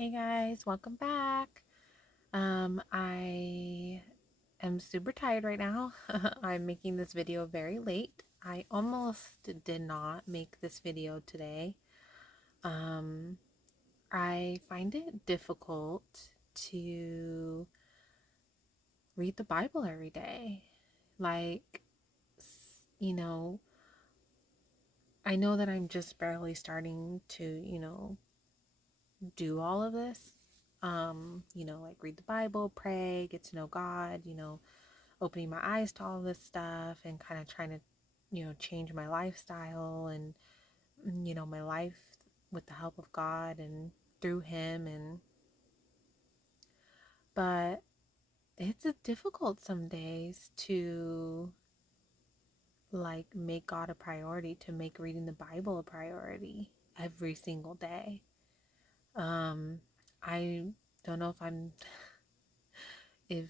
Hey guys, welcome back. I am super tired right now. I'm making this video very late. I almost did not make this video today. Um, I find it difficult to read the Bible every day. Like, you know, I know that I'm just barely starting to, do all of this. Like read the Bible, pray, get to know God, opening my eyes to all this stuff and kind of trying to, change my lifestyle and, my life with the help of God and through Him. But it's difficult some days to like make God a priority, to make reading the Bible a priority every single day. I don't know if I'm, if,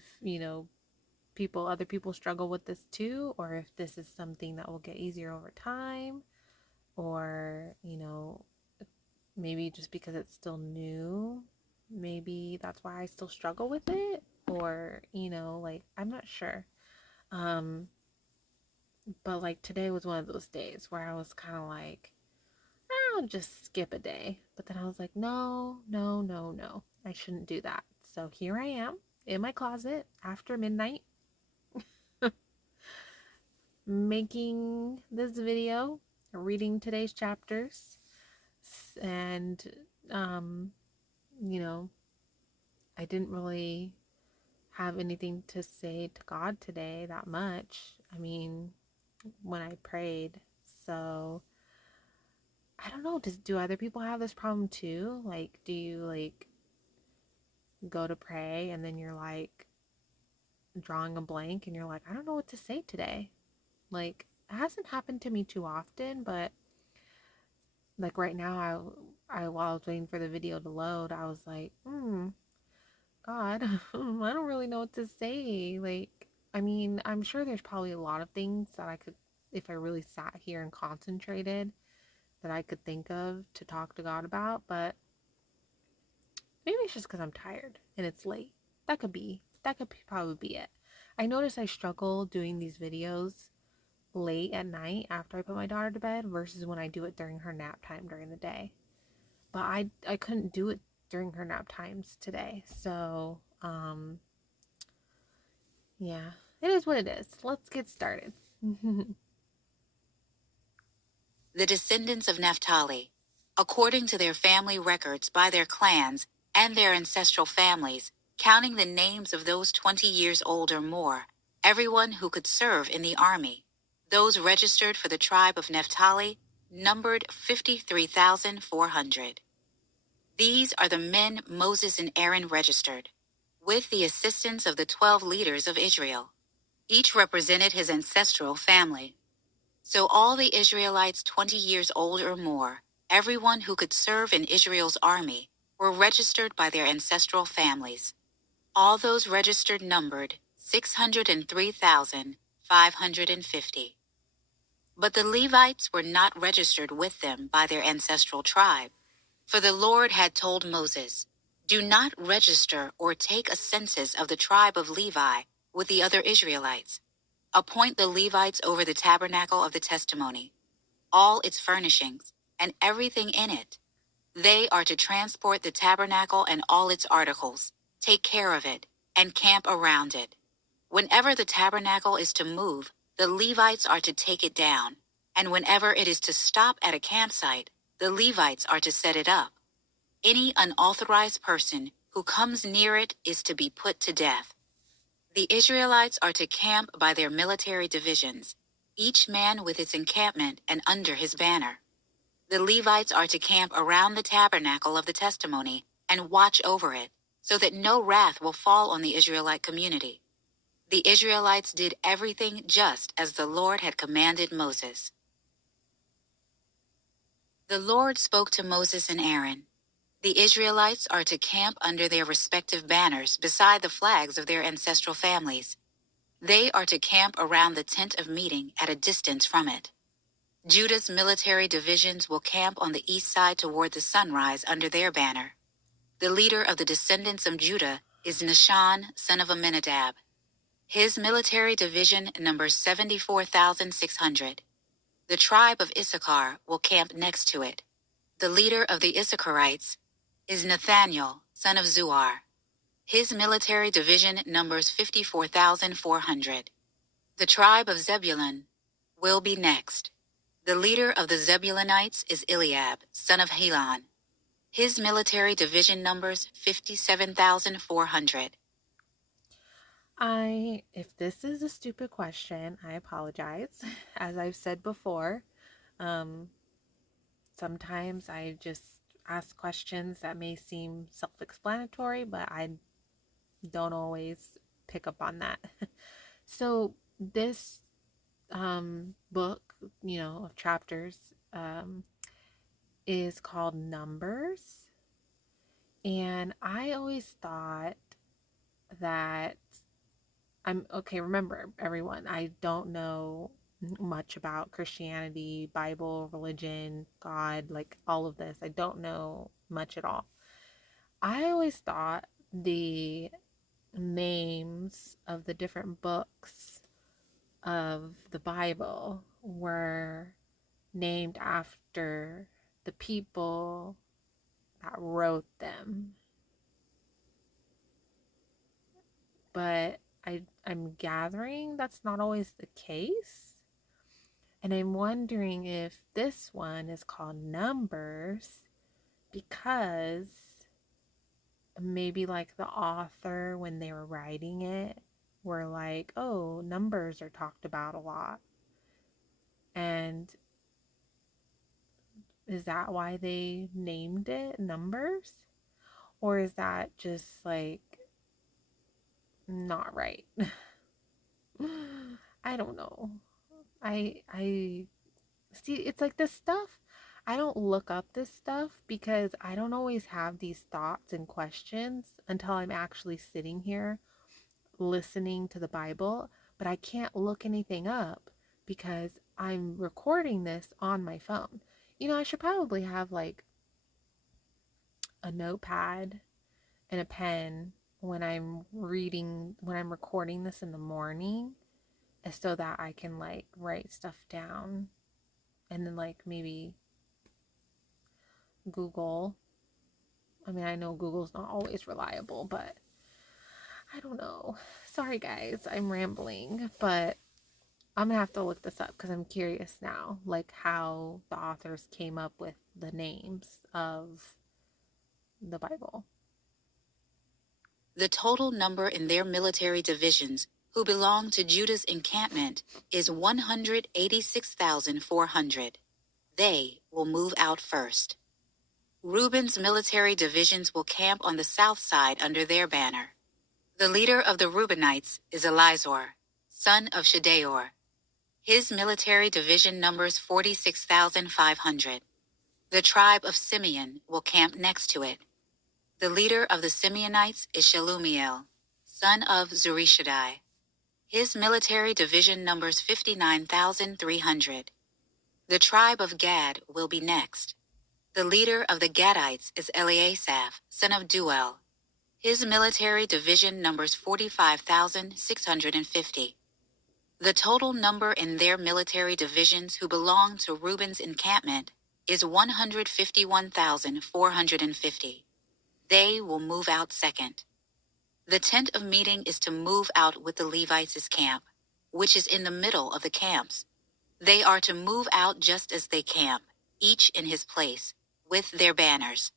other people struggle with this too, or if this is something that will get easier over time, or, maybe just because it's still new, maybe that's why I still struggle with it, or, like, I'm not sure. Um, but like today was one of those days where I was kind of like, I'll just skip a day. But then I was like, no, no, no, no, I shouldn't do that. So here I am in my closet after midnight making this video, reading today's chapters, and um, you know, I didn't really have anything to say to God today that much. I mean, when I prayed, so I don't know. Do other people have this problem too? Like, do you like go to pray and then you're like drawing a blank and you're like, I don't know what to say today? Like, it hasn't happened to me too often, but like right now, I while I was waiting for the video to load, I was like, God, I don't really know what to say. Like, I mean, I'm sure there's probably a lot of things that I could, if I really sat here and concentrated, that I could think of to talk to God about, but maybe it's just because I'm tired and it's late. Probably be it. I notice I struggle doing these videos late at night after I put my daughter to bed versus when I do it during her nap time during the day. But I couldn't do it during her nap times today. So, yeah, it is what it is. Let's get started. The descendants of Naphtali, according to their family records by their clans and their ancestral families, counting the names of those 20 years old or more, everyone who could serve in the army. Those registered for the tribe of Naphtali numbered 53,400. These are the men Moses and Aaron registered, with the assistance of the 12 leaders of Israel. Each represented his ancestral family. So all the Israelites 20 years old or more, everyone who could serve in Israel's army, were registered by their ancestral families. All those registered numbered 603,550. But the Levites were not registered with them by their ancestral tribe. For the Lord had told Moses, "Do not register or take a census of the tribe of Levi with the other Israelites. Appoint the Levites over the tabernacle of the testimony, all its furnishings, and everything in it. They are to transport the tabernacle and all its articles, take care of it, and camp around it. Whenever the tabernacle is to move, the Levites are to take it down, and whenever it is to stop at a campsite, the Levites are to set it up. Any unauthorized person who comes near it is to be put to death. The Israelites are to camp by their military divisions, each man with its encampment and under his banner. The Levites are to camp around the tabernacle of the testimony and watch over it, so that no wrath will fall on the Israelite community. The Israelites did everything just as the Lord had commanded Moses. The Lord spoke to Moses and Aaron. The Israelites are to camp under their respective banners beside the flags of their ancestral families. They are to camp around the tent of meeting at a distance from it. Judah's military divisions will camp on the east side toward the sunrise under their banner. The leader of the descendants of Judah is Nahshon, son of Amminadab. His military division numbers 74,600. The tribe of Issachar will camp next to it. The leader of the Issacharites is Nathaniel, son of Zuar. His military division numbers 54,400. The tribe of Zebulun will be next. The leader of the Zebulunites is Eliab, son of Helon. His military division numbers 57,400. If this is a stupid question, I apologize. As I've said before, sometimes I just ask questions that may seem self-explanatory, but I don't always pick up on that. So this book, of chapters, is called Numbers. And I always thought that remember everyone, I don't know much about Christianity, Bible, religion, God, like all of this. I don't know much at all. I always thought the names of the different books of the Bible were named after the people that wrote them. But I'm gathering that's not always the case. And I'm wondering if this one is called Numbers because maybe like the author, when they were writing it, were like, oh, numbers are talked about a lot. And is that why they named it Numbers? Or is that just like not right? I don't know. I see, it's like this stuff. I don't look up this stuff because I don't always have these thoughts and questions until I'm actually sitting here listening to the Bible, but I can't look anything up because I'm recording this on my phone. I should probably have like a notepad and a pen when I'm recording this in the morning, so that I can like write stuff down and then like maybe Google. I mean, I know Google's not always reliable, but I don't know. Sorry guys, I'm rambling, but I'm gonna have to look this up because I'm curious now, like how the authors came up with the names of the Bible. The total number in their military divisions who belong to Judah's encampment is 186,400. They will move out first. Reuben's military divisions will camp on the south side under their banner. The leader of the Reubenites is Elizur, son of Shedeur. His military division numbers 46,500. The tribe of Simeon will camp next to it. The leader of the Simeonites is Shelumiel, son of Zurishaddai. His military division numbers 59,300. The tribe of Gad will be next. The leader of the Gadites is Eliasaph, son of Duel. His military division numbers 45,650. The total number in their military divisions who belong to Reuben's encampment is 151,450. They will move out second. The tent of meeting is to move out with the Levites' camp, which is in the middle of the camps. They are to move out just as they camp, each in his place, with their banners.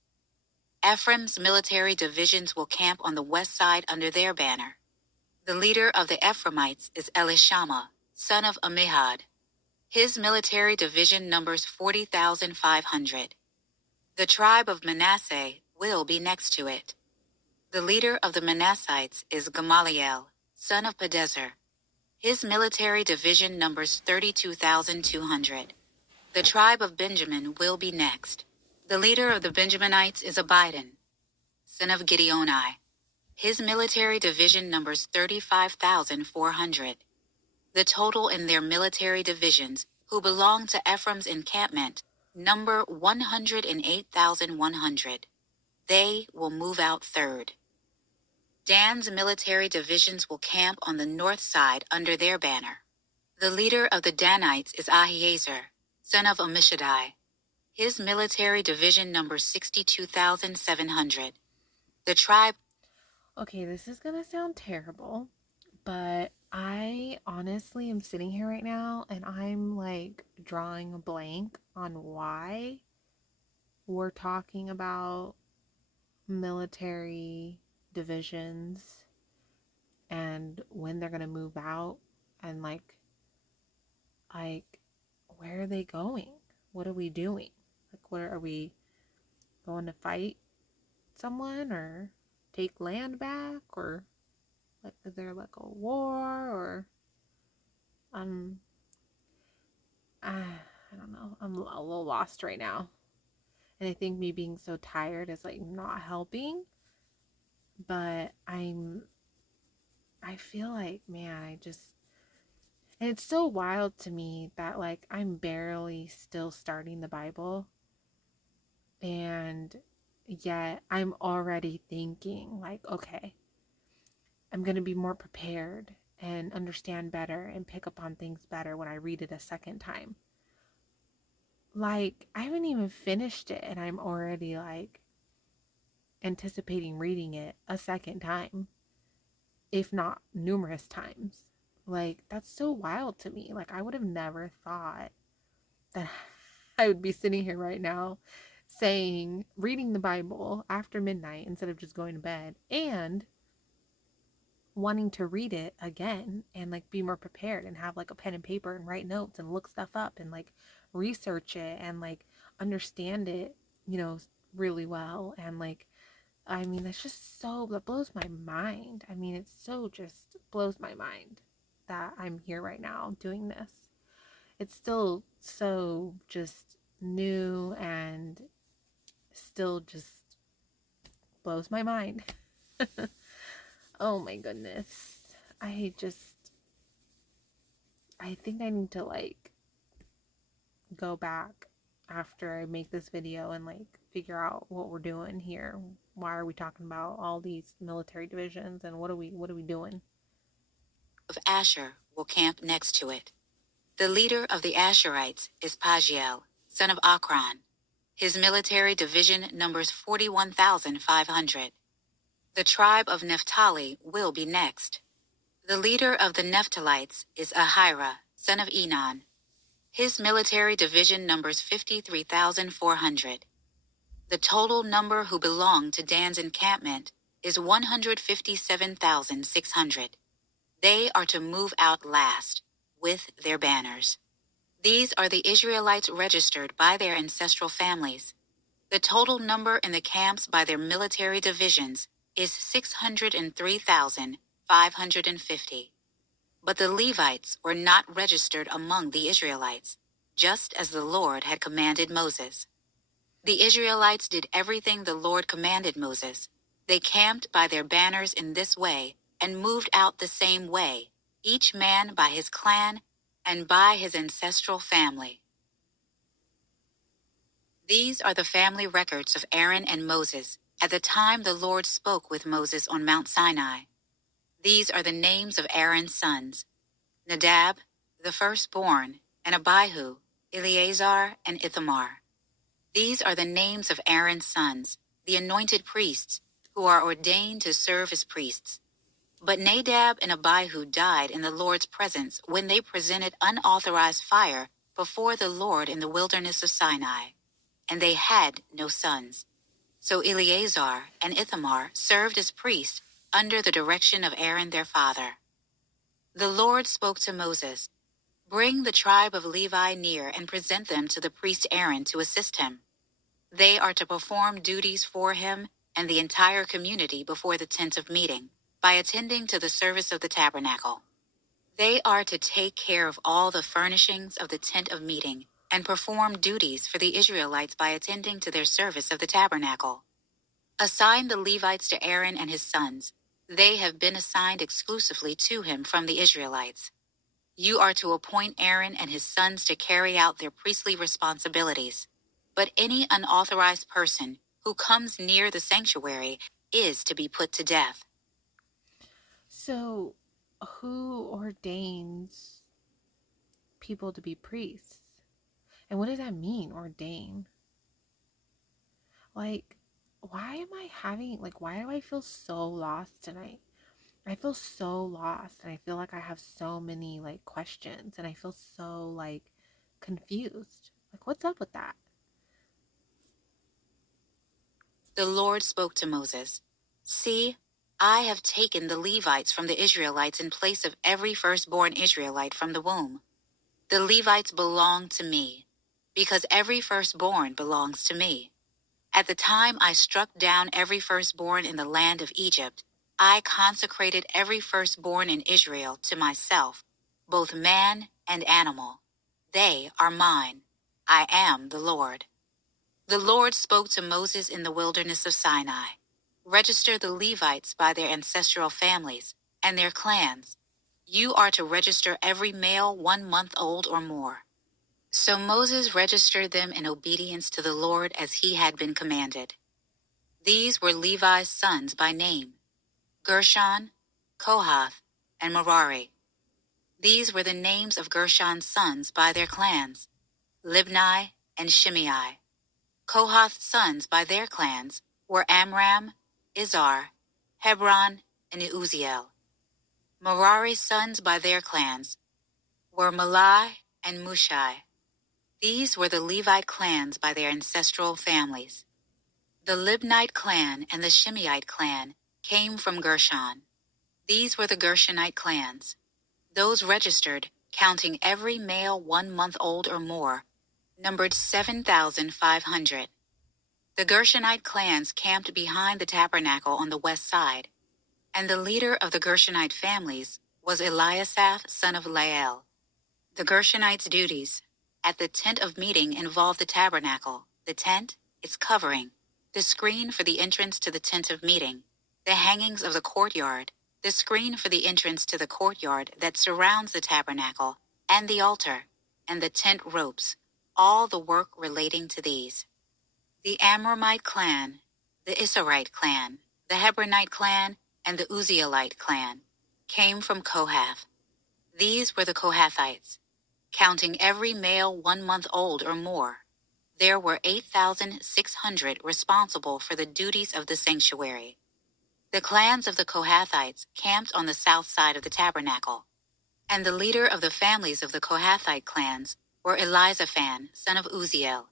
Ephraim's military divisions will camp on the west side under their banner. The leader of the Ephraimites is Elishama, son of Ammihud. His military division numbers 40,500. The tribe of Manasseh will be next to it. The leader of the Manassites is Gamaliel, son of Pedezer. His military division numbers 32,200. The tribe of Benjamin will be next. The leader of the Benjaminites is Abidan, son of Gideoni. His military division numbers 35,400. The total in their military divisions, who belong to Ephraim's encampment, number 108,100. They will move out third. Dan's military divisions will camp on the north side under their banner. The leader of the Danites is Ahiezer, son of Ammishaddai. His military division numbers 62,700. The tribe. Okay, this is going to sound terrible, but I honestly am sitting here right now and I'm like drawing a blank on why we're talking about military divisions and when they're going to move out and like where are they going? What are we doing? Like what are we going to fight someone or take land back, or like is there like a war, or um I don't know. I'm a little lost right now. And I think me being so tired is like not helping, but I feel like, man, and it's so wild to me that like I'm barely still starting the Bible, and yet I'm already thinking like, okay, I'm going to be more prepared and understand better and pick up on things better when I read it a second time. Like, I haven't even finished it and I'm already like anticipating reading it a second time, if not numerous times. Like, that's so wild to me. Like, I would have never thought that I would be sitting here right now saying, reading the Bible after midnight instead of just going to bed, and wanting to read it again and like be more prepared and have like a pen and paper and write notes and look stuff up and like research it and like understand it, really well. And like, I mean, that's just so, that blows my mind. I mean, it so just blows my mind that I'm here right now doing this. It's still so just new and still just blows my mind. Oh my goodness. I think I need to like go back after I make this video and like figure out what we're doing here. Why are we talking about all these military divisions, and what are we doing? Of Asher will camp next to it. The leader of the Asherites is Pagiel, son of Akron. His military division numbers 41,500. The tribe of Naphtali will be next. The leader of the Naphtalites is Ahira, son of Enan. His military division numbers 53,400. The total number who belong to Dan's encampment is 157,600. They are to move out last, with their banners. These are the Israelites registered by their ancestral families. The total number in the camps by their military divisions is 603,550. But the Levites were not registered among the Israelites, just as the Lord had commanded Moses. The Israelites did everything the Lord commanded Moses. They camped by their banners in this way and moved out the same way, each man by his clan and by his ancestral family. These are the family records of Aaron and Moses at the time the Lord spoke with Moses on Mount Sinai. These are the names of Aaron's sons: Nadab, the firstborn, and Abihu, Eleazar, and Ithamar. These are the names of Aaron's sons, the anointed priests, who are ordained to serve as priests. But Nadab and Abihu died in the Lord's presence when they presented unauthorized fire before the Lord in the wilderness of Sinai, and they had no sons. So Eleazar and Ithamar served as priests under the direction of Aaron their father. The Lord spoke to Moses, "Bring the tribe of Levi near and present them to the priest Aaron to assist him. They are to perform duties for him and the entire community before the tent of meeting, by attending to the service of the tabernacle. They are to take care of all the furnishings of the tent of meeting and perform duties for the Israelites by attending to their service of the tabernacle. Assign the Levites to Aaron and his sons. They have been assigned exclusively to him from the Israelites. You are to appoint Aaron and his sons to carry out their priestly responsibilities. But any unauthorized person who comes near the sanctuary is to be put to death. So, who ordains people to be priests? And what does that mean, ordain? Like, why am I having, like, why do I feel so lost tonight? I feel so lost, and I feel like I have so many, like, questions, and I feel so, like, confused. Like, what's up with that? The Lord spoke to Moses, "See, I have taken the Levites from the Israelites in place of every firstborn Israelite from the womb. The Levites belong to me, because every firstborn belongs to me. At the time I struck down every firstborn in the land of Egypt, I consecrated every firstborn in Israel to myself, both man and animal. They are mine. I am the Lord." The Lord spoke to Moses in the wilderness of Sinai. "Register the Levites by their ancestral families and their clans. You are to register every male 1 month old or more." So Moses registered them in obedience to the Lord as he had been commanded. These were Levi's sons by name: Gershon, Kohath, and Merari. These were the names of Gershon's sons by their clans: Libni and Shimei. Kohath's sons by their clans were Amram, Izhar, Hebron, and Uziel. Merari's sons by their clans were Malai and Mushai. These were the Levite clans by their ancestral families. The Libnite clan and the Shimeite clan came from Gershon. These were the Gershonite clans. Those registered, counting every male 1 month old or more, numbered 7,500. The Gershonite clans camped behind the tabernacle on the west side, and the leader of the Gershonite families was Eliasaph, son of Lael. The Gershonites' duties at the tent of meeting involved the tabernacle, the tent, its covering, the screen for the entrance to the tent of meeting, the hangings of the courtyard, the screen for the entrance to the courtyard that surrounds the tabernacle, and the altar, and the tent ropes, all the work relating to these. The Amramite clan, the Issarite clan, the Hebronite clan, and the Uzielite clan came from Kohath. These were the Kohathites. Counting every male 1 month old or more, there were 8,600 responsible for the duties of the sanctuary. The clans of the Kohathites camped on the south side of the tabernacle, and the leader of the families of the Kohathite clans were Elizaphan, son of Uziel.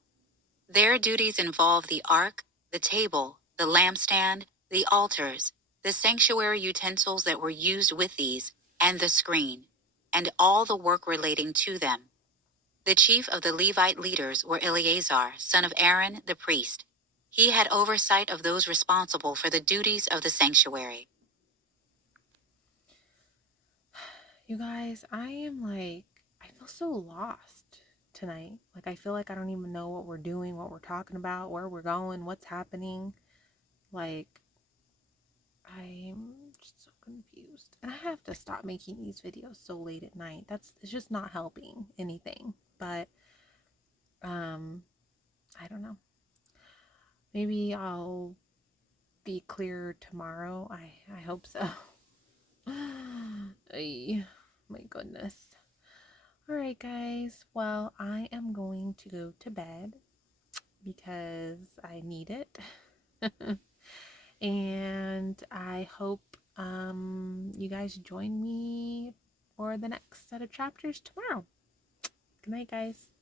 Their duties involved the ark, the table, the lampstand, the altars, the sanctuary utensils that were used with these, and the screen, and all the work relating to them. The chief of the Levite leaders were Eleazar, son of Aaron the priest. He had oversight of those responsible for the duties of the sanctuary. You guys, I feel so lost tonight. Like, I feel like I don't even know what we're doing, what we're talking about, where we're going, what's happening. Like, I'm just so confused. And I have to stop making these videos so late at night. It's just not helping anything. But, I don't know. Maybe I'll be clearer tomorrow. I hope so. Ay, my goodness. All right, guys. Well, I am going to go to bed because I need it. And I hope you guys join me for the next set of chapters tomorrow. Good night, guys.